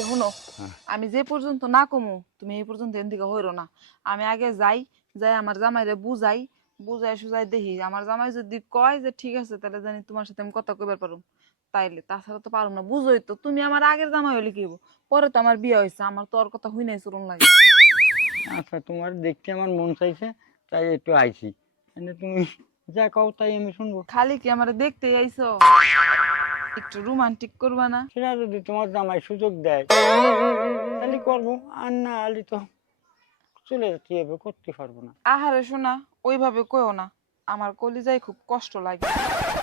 যে শুনো হ্যাঁ। আমি যে পর্যন্ত না কমু তুমি এই পর্যন্ত এদিকে হইরো না। আমি আগে যাই যাই আমার জামাইরে বুঝাই বুঝাই সুজাই দেখি। আমার জামাই যদি কয় যে ঠিক আছে তাহলে জানি তোমার সাথে আমি কথা কইবার পারুম। তাইলে তাছাড়া তো পারুম না বুঝোই তো। তুমি আমার আগের জামাই হলে কি পরে তো আমার বিয়ে হয়েছে আমার তো ওর কথা হই নাই চরম লাগে। আচ্ছা তোমার দেখতে আমার মন চাইছে তাই একটু আইছি। এনে তুমি যা কও তাই আমি শুনব। খালি কি আমার দেখতে আইছো? একটু রোমান্টিক করবা না? সেটা যদি তোমার জামাই সুযোগ দেয় তাহলে করব। আর না আলি তো চলে যাচ্ছি এভাবে করতে পারব না। আহারে শোনা ওইভাবে কইও না। আমার কলিজায় খুব কষ্ট লাগে।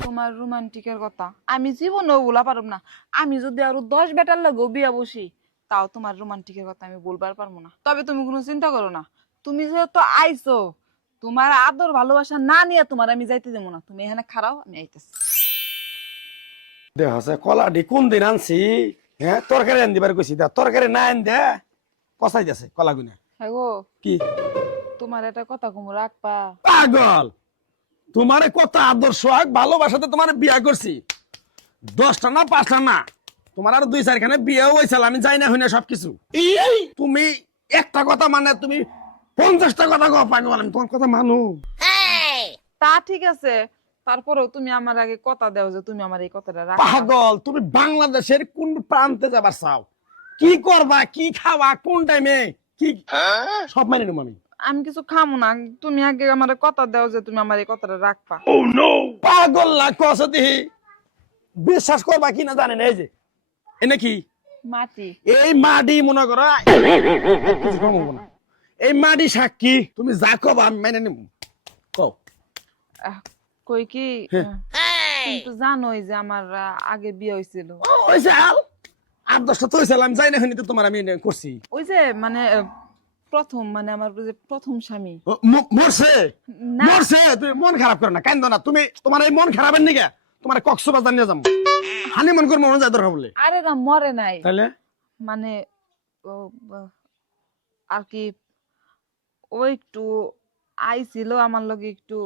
তোমার রোমান্টিকের কথা আমি জীবনেও বলা পারব না। আমি যদি আরও দশ বেটার লাগেও বিয়া বসি তাও তোমার রোমান্টিকের কথা আমি বলবার পারব না। তবে তুমি কোনো চিন্তা করো না। তুমি যেহেতু আইছো তোমার আদর ভালোবাসা না নিয়ে তোমার আমি যাইতে দেবো না। তুমি এখানে খারাও আমি আইতেছি। দেহ আছে কলাডি কোন দিন আনছি হ্যাঁ তরকারি আন দিবার কইছি দা তরকারি না আন দে কষাই যাচ্ছে কলা গুনে। হ্যাঁ গো কি? তোমার একটা কথা কুমু রাখবা পাগল! তোমার কত আদর্শ আগ ভালোবাসাতে তোমার বিয়া করছি। দশটা না পাঁচটা না তোমার আর দুই চারখানে বিয়েও হয়েছিল আমি যাই না হই না সবকিছু। এই তুমি একটা কথা মানে তুমি পঞ্চাশটা কথা কও পাগল আমি তোমার কথা মানু। তা ঠিক আছে তারপরেও তুমি আমার আগে কথা দাও যে তুমি আমার এই কথাটা রাখবা পাগল তুমি বাংলাদেশের কোন প্রান্তে যাবার চাও? কি করবা কি খাওয়া কোন টাইমে কি সব মানে নেব আমি। আমি কিছু খামো না তুমি আগে আমার কথা দাও যে তুমি আমার এই কথাটা রাখবা। ও নো পাগল না কস দিহি? বিশ্বাস করবা কি না জানেন এই যে। এনে কি? মাটি। এই মাটি মনে করো কিছু কম হব না। এই মাটি সাক্ষী তুমি যা কবা আমি মেনে নিব। কও। আহ, কই কি হ্যাঁ। আহ, জানোই যে আমার আগে বিয়ে হয়েছিল ওই আল আট দশটা তো হয়েছিল আমি যাই না তো তোমার আমি করছি। ওই যে মানে প্রথম মানে আমার যে প্রথম স্বামী। মরছে? মরছে? তুমি মন খারাপ করো না কান্দ না। তুমি তোমার এই মন খারাপের নিকে তোমার কক্সবাজার নিয়ে যাব হানি মন করে মনে যায় দরকার বলে। আরে না মরে নাই। তাহলে মানে আর কি ও একটু আইছিল আমার লগে একটু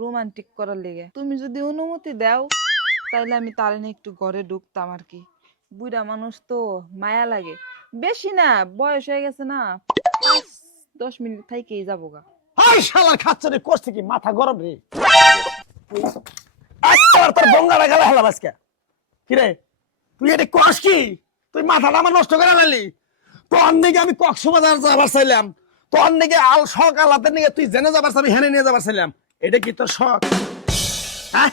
রোমান্টিক করার লেগে। তুমি যদি অনুমতি দাও, তাইলে আমি তার এনে একটু ঘরে ঢুকতাম আর কি বুড়া মানুষ তো মায়া লাগে। বেশি না, বয়স হয়ে গেছে না দশ মিনিট থাইকেই যাব গা। শালার রে করছে কি মাথা গরম রে? আজকাল তোর বঙ্গারা গেলে হেলা আজকে। কি রে তুই এটা কস কি? তুই মাথাটা আমার নষ্ট করে লালি তোর দিকে আমি কক্সবাজার যাবার চাইলাম। তোর দিকে আল শখ আলাতে নিয়ে তুই জেনে যাবার চাবি হেনে নিয়ে যাবার চাইলাম। এটা কি তোর শখ? হ্যাঁ?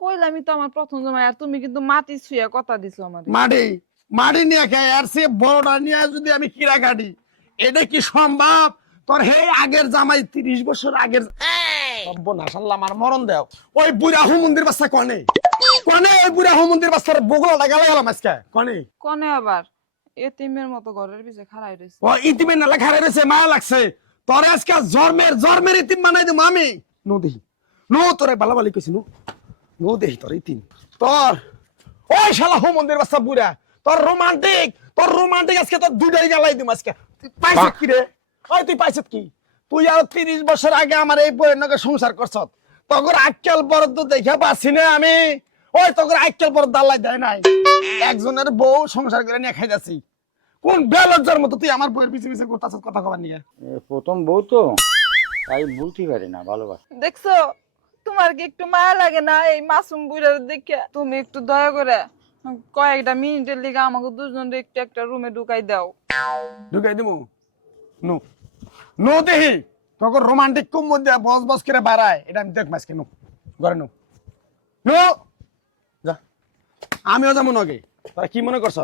কইলামই তো আমার প্রথম জমায় আর তুমি কিন্তু মাটি ছুঁয়ে কথা দিছো আমার। মাটি মাটি নিয়ে খাই আর সে বড়টা নিয়ে যদি আমি কিরা কাটি এটা কি সম্ভব? তোর হে আগের জামাই তিরিশ বছর আগের সর্বনাশাল্লাহ আমার মরণ দেও। ওই বুড়া হু মন্দির বাচ্চা কনে? কনে ওই বুড়া হু মন্দির বাচ্চার বগলটা গেলে গেলাম আজকে কনে? কনে আবার? এতিমের মতো ঘরের পিছে খাড়াই রয়েছে। ও ইতিমের নালা রয়েছে মায়া লাগছে। তোর আজকে জন্মের জন্মের ইতিম বানাই দেবো আমি। নো দেখি নো তোরে বালা বালি কইছি নো। নো দেখি তোর ইতিম। তোর ওই শালা হু মন্দির বাচ্চা বুড়া। তোর রোমান্টিক তোর রোমান্টিক আজকে তোর জ্বালাই দিম আজকে। তুই কি রে? ওই তুই পাইছত কি? তুই আর তিরিশ বছর আগে আমার এই বইয়ের নগে সংসার করছত। তখন আক্কেল তো দেখে পাচ্ছি না আমি। ওই তখন আক্কেল বড় দাল্লাই দেয় নাই। একজনের বউ সংসার করে নিয়ে খাই যাচ্ছি কোন বেলজ্জার মতো তুই আমার বইয়ের পিছে পিছে করতেছ কথা কবার নিয়ে? এ, প্রথম বউ তো তাই বলতে পারি না ভালোবাসা। দেখছ তোমার কি একটু মায়া লাগে না? এই মাসুম বুড়ার দেখে তুমি একটু দয়া করে কয়েকটা মিনিটের লিগে আমাকে দুজন একটু একটা রুমে ঢুকাই দাও। ঢুকাই দিমু? নো। নো দেহি তখন রোমান্টিক কুম মধ্যে বস বস করে বাড়ায় এটা আমি দেখ মাসকে নো। ঘরে নো। নো! আমিও যাব নগে। তোরা কি মনে করছ?